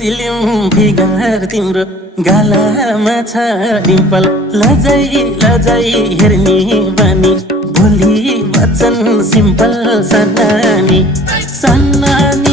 slim figure तिम्रो गालामा छ डिम्पल लजाई लजाई हेर्ने बानी भोलि वचन सिम्पल सन्नानी सन्नानी